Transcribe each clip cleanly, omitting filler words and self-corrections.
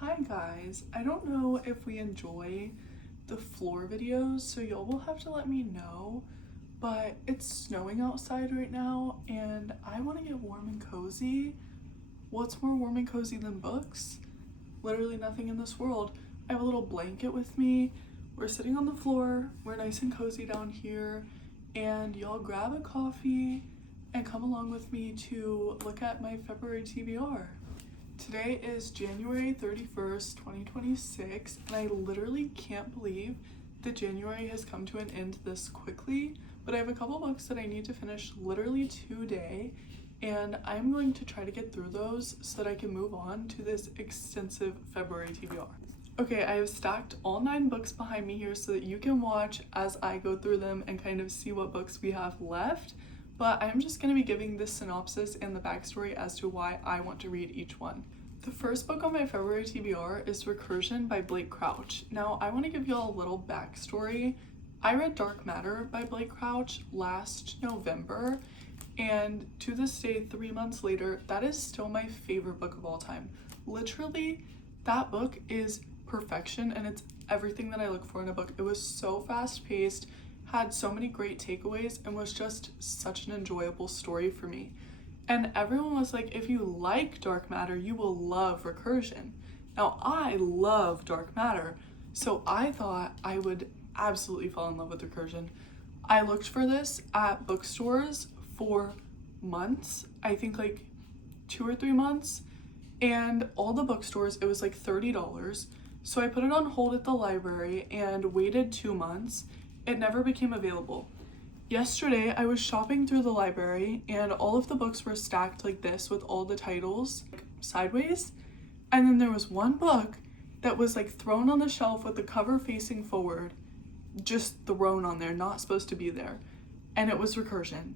Hi guys, I don't know if we enjoy the floor videos, so y'all will have to let me know, but it's snowing outside right now and I want to get warm and cozy. What's more warm and cozy than books? Literally nothing in this world. I have a little blanket with me. We're sitting on the floor, we're nice and cozy down here, and y'all grab a coffee and come along with me to look at my February TBR. Today is January 31st, 2026, and I literally can't believe that January has come to an end this quickly, but I have a couple books that I need to finish literally today, and I'm going to try to get through those so that I can move on to this extensive February TBR. Okay, I have stacked all 9 books behind me here so that you can watch as I go through them and kind of see what books we have left. But I'm just going to be giving this synopsis and the backstory as to why I want to read each one. The first book on my February TBR is Recursion by Blake Crouch. Now, I want to give y'all a little backstory. I read Dark Matter by Blake Crouch last November, and to this day, 3 months later, that is still my favorite book of all time. Literally, that book is perfection, and it's everything that I look for in a book. It was so fast-paced, had so many great takeaways, and was just such an enjoyable story for me. And everyone was like, if you like Dark Matter, you will love Recursion. Now, I love Dark Matter, so I thought I would absolutely fall in love with Recursion. I looked for this at bookstores for months, I think like 2 or 3 months, and all the bookstores, it was like $30. So I put it on hold at the library and waited 2 months. It never became available. Yesterday, I was shopping through the library and all of the books were stacked like this with all the titles like, sideways. And then there was one book that was like thrown on the shelf with the cover facing forward, just thrown on there, not supposed to be there. And it was Recursion.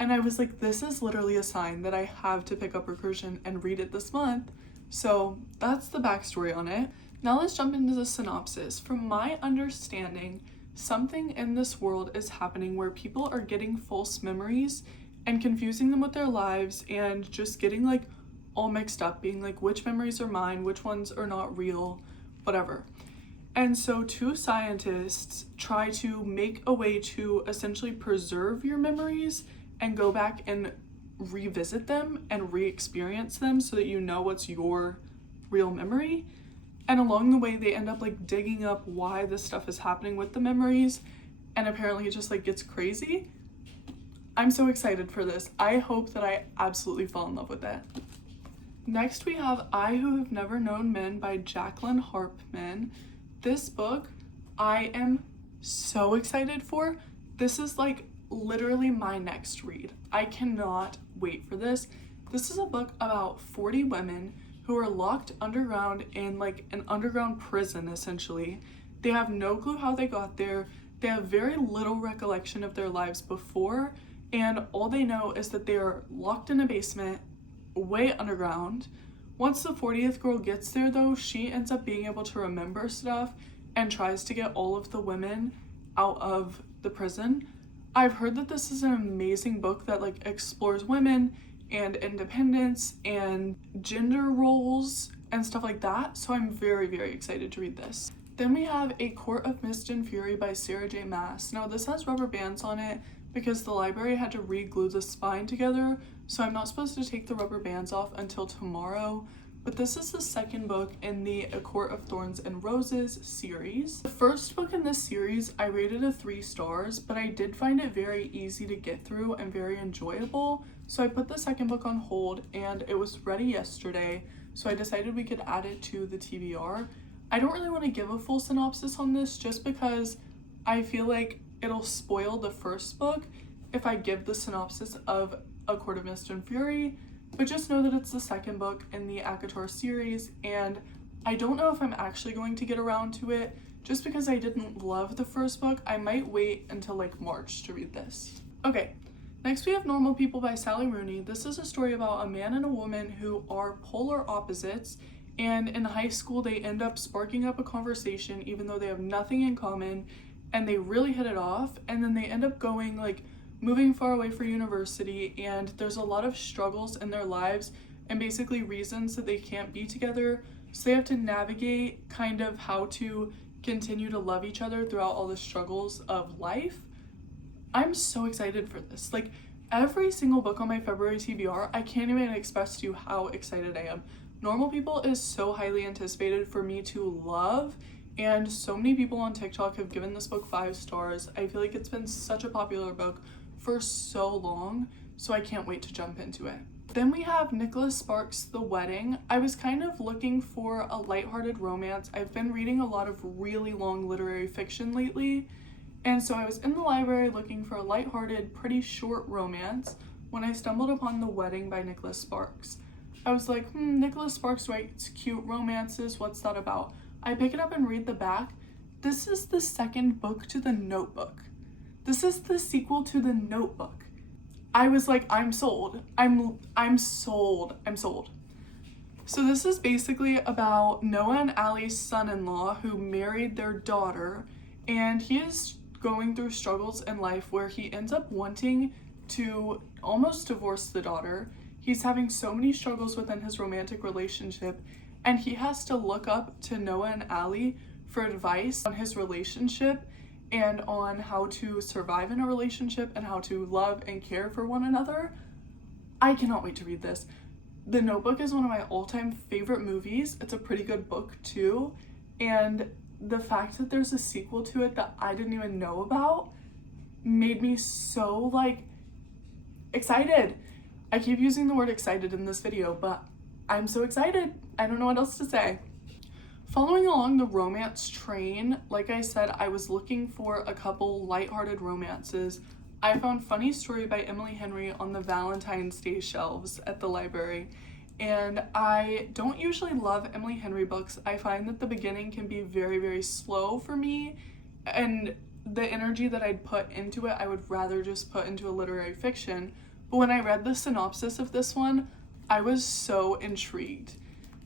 And I was like, this is literally a sign that I have to pick up Recursion and read it this month. So that's the backstory on it. Now let's jump into the synopsis. From my understanding, something in this world is happening where people are getting false memories and confusing them with their lives and just getting like all mixed up, being like which memories are mine, which ones are not real, whatever. And so 2 scientists try to make a way to essentially preserve your memories and go back and revisit them and re-experience them so that you know what's your real memory. And along the way, they end up like digging up why this stuff is happening with the memories, and apparently it just like gets crazy. I'm so excited for this. I hope that I absolutely fall in love with it. Next, we have I Who Have Never Known Men by Jacqueline Harpman. This book, I am so excited for. This is like literally my next read. I cannot wait for this. This is a book about 40 women who are locked underground in like an underground prison essentially. They have no clue how they got there. They have very little recollection of their lives before, and all they know is that they are locked in a basement way underground. Once the 40th girl gets there though, she ends up being able to remember stuff and tries to get all of the women out of the prison. I've heard that this is an amazing book that like explores women and independence and gender roles and stuff like that, so I'm very, very excited to read this. Then we have A Court of Mist and Fury by Sarah J. Maas. Now this has rubber bands on it because the library had to re-glue the spine together, so I'm not supposed to take the rubber bands off until tomorrow, but this is the second book in the A Court of Thorns and Roses series. The first book in this series, I rated a 3 stars, but I did find it very easy to get through and very enjoyable, so I put the second book on hold and it was ready yesterday, so I decided we could add it to the TBR. I don't really want to give a full synopsis on this just because I feel like it'll spoil the first book if I give the synopsis of A Court of Mist and Fury, but just know that it's the second book in the ACOTAR series, and I don't know if I'm actually going to get around to it just because I didn't love the first book. I might wait until like March to read this. Okay. Next we have Normal People by Sally Rooney. This is a story about a man and a woman who are polar opposites, and in high school they end up sparking up a conversation even though they have nothing in common, and they really hit it off, and then they end up going like moving far away for university, and there's a lot of struggles in their lives and basically reasons that they can't be together So they have to navigate kind of how to continue to love each other throughout all the struggles of life. I'm so excited for this. Like, every single book on my February TBR, I can't even express to you how excited I am. Normal People is so highly anticipated for me to love, and so many people on TikTok have given this book 5 stars. I feel like it's been such a popular book for so long, so I can't wait to jump into it. Then we have Nicholas Sparks' The Wedding. I was kind of looking for a lighthearted romance. I've been reading a lot of really long literary fiction lately, and so I was in the library looking for a lighthearted, pretty short romance when I stumbled upon The Wedding by Nicholas Sparks. I was like, Nicholas Sparks writes cute romances, what's that about? I pick it up and read the back. This is the second book to The Notebook. This is the sequel to The Notebook. I was like, I'm sold. I'm sold. I'm sold. So this is basically about Noah and Allie's son-in-law who married their daughter, and he is going through struggles in life where he ends up wanting to almost divorce the daughter. He's having so many struggles within his romantic relationship, and he has to look up to Noah and Allie for advice on his relationship and on how to survive in a relationship and how to love and care for one another. I cannot wait to read this. The Notebook is one of my all-time favorite movies. It's a pretty good book too, and the fact that there's a sequel to it that I didn't even know about made me so excited. I keep using the word excited in this video, but I'm so excited. I don't know what else to say. Following along the romance train, like I said, I was looking for a couple lighthearted romances. I found Funny Story by Emily Henry on the Valentine's Day shelves at the library. And I don't usually love Emily Henry books. I find that the beginning can be very, very slow for me, and the energy that I'd put into it, I would rather just put into a literary fiction. But when I read the synopsis of this one, I was so intrigued.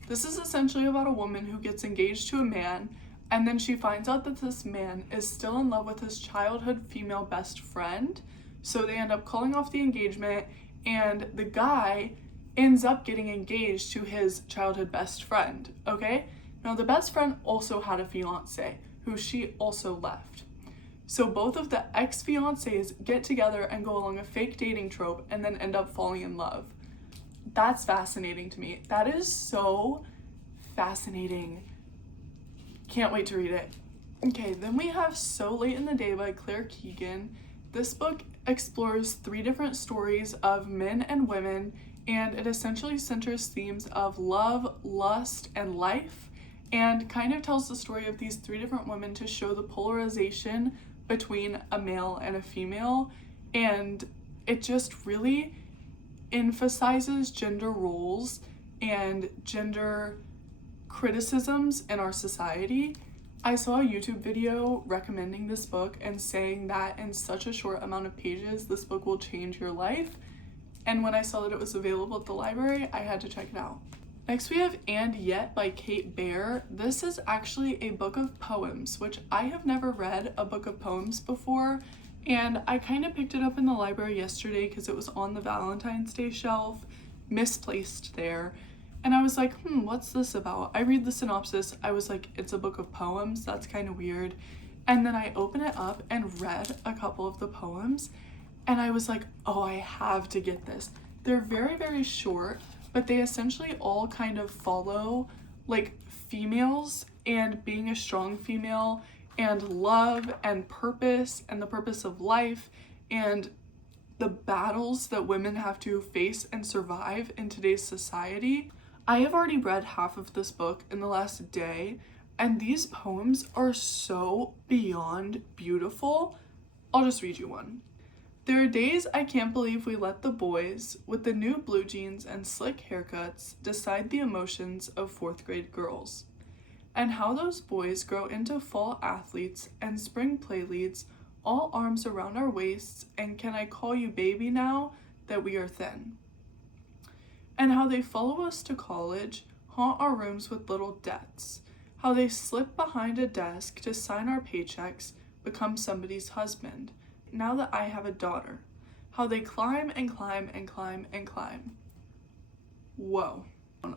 This is essentially about a woman who gets engaged to a man, and then she finds out that this man is still in love with his childhood female best friend. So they end up calling off the engagement, and the guy ends up getting engaged to his childhood best friend, okay? Now the best friend also had a fiance who she also left. So both of the ex-fiancés get together and go along a fake dating trope and then end up falling in love. That's fascinating to me. That is so fascinating. Can't wait to read it. Okay, then we have So Late in the Day by Claire Keegan. This book explores 3 different stories of men and women, and it essentially centers themes of love, lust, and life, and kind of tells the story of these 3 different women to show the polarization between a male and a female, and it just really emphasizes gender roles and gender criticisms in our society. I saw a YouTube video recommending this book and saying that in such a short amount of pages, this book will change your life. And when I saw that it was available at the library, I had to check it out. Next we have And Yet by Kate Baer. This is actually a book of poems, which I have never read a book of poems before, and I kind of picked it up in the library yesterday because it was on the Valentine's Day shelf, misplaced there, and I was like, what's this about? I read the synopsis, I was like, it's a book of poems, that's kind of weird, and then I opened it up and read a couple of the poems, and I was like, oh, I have to get this. They're very, very short, but they essentially all kind of follow like females and being a strong female and love and purpose and the purpose of life and the battles that women have to face and survive in today's society. I have already read half of this book in the last day, and these poems are so beyond beautiful. I'll just read you one. There are days I can't believe we let the boys, with the new blue jeans and slick haircuts, decide the emotions of 4th grade girls. And how those boys grow into fall athletes and spring play leads, all arms around our waists, and can I call you baby now that we are thin. And how they follow us to college, haunt our rooms with little debts. How they slip behind a desk to sign our paychecks, become somebody's husband. Now that I have a daughter, how they climb and climb and climb and climb. Whoa.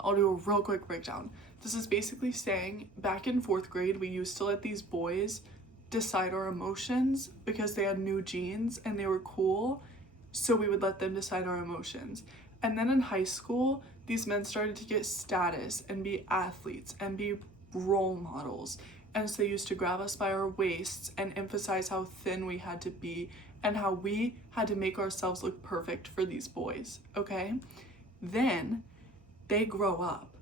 I'll do a real quick breakdown. This is basically saying back in 4th grade, we used to let these boys decide our emotions because they had new genes and they were cool. So we would let them decide our emotions. And then in high school, these men started to get status and be athletes and be role models. And so they used to grab us by our waists and emphasize how thin we had to be and how we had to make ourselves look perfect for these boys, okay? Then they grow up,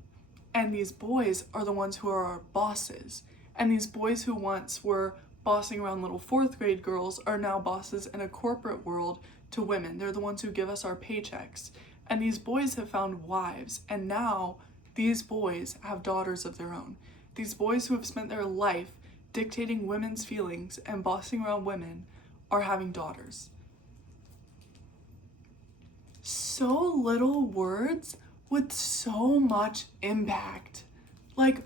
and these boys are the ones who are our bosses. And these boys who once were bossing around little 4th grade girls are now bosses in a corporate world to women. They're the ones who give us our paychecks. And these boys have found wives, and now these boys have daughters of their own. These boys who have spent their life dictating women's feelings and bossing around women are having daughters. So little words with so much impact. Like,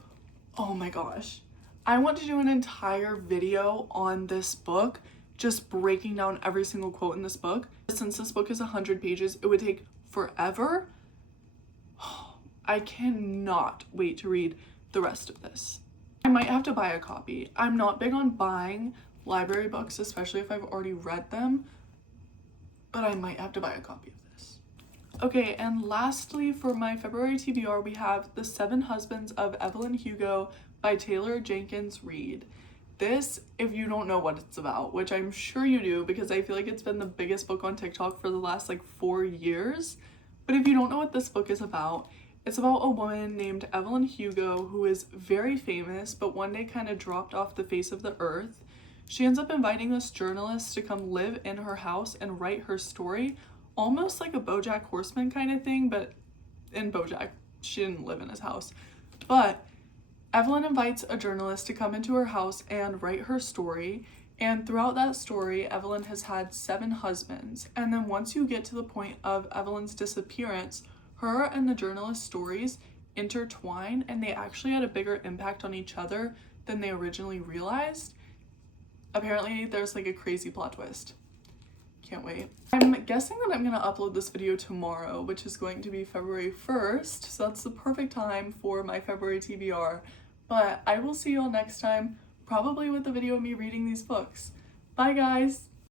oh my gosh. I want to do an entire video on this book, just breaking down every single quote in this book. Since this book is 100 pages, it would take forever. I cannot wait to read the rest of this. I might have to buy a copy. I'm not big on buying library books, especially if I've already read them, but I might have to buy a copy of this. Okay, and lastly for my February TBR, we have The 7 Husbands of Evelyn Hugo by Taylor Jenkins Reid. This, if you don't know what it's about, which I'm sure you do because I feel like it's been the biggest book on TikTok for the last 4 years, but if you don't know what this book is about, it's about a woman named Evelyn Hugo who is very famous, but one day kind of dropped off the face of the earth. She ends up inviting this journalist to come live in her house and write her story, almost like a BoJack Horseman kind of thing, but in BoJack, she didn't live in his house. But Evelyn invites a journalist to come into her house and write her story, and throughout that story, Evelyn has had 7 husbands. And then once you get to the point of Evelyn's disappearance, her and the journalist's stories intertwine, and they actually had a bigger impact on each other than they originally realized. Apparently, there's a crazy plot twist. Can't wait. I'm guessing that I'm gonna upload this video tomorrow, which is going to be February 1st, so that's the perfect time for my February TBR. But I will see you all next time, probably with a video of me reading these books. Bye guys!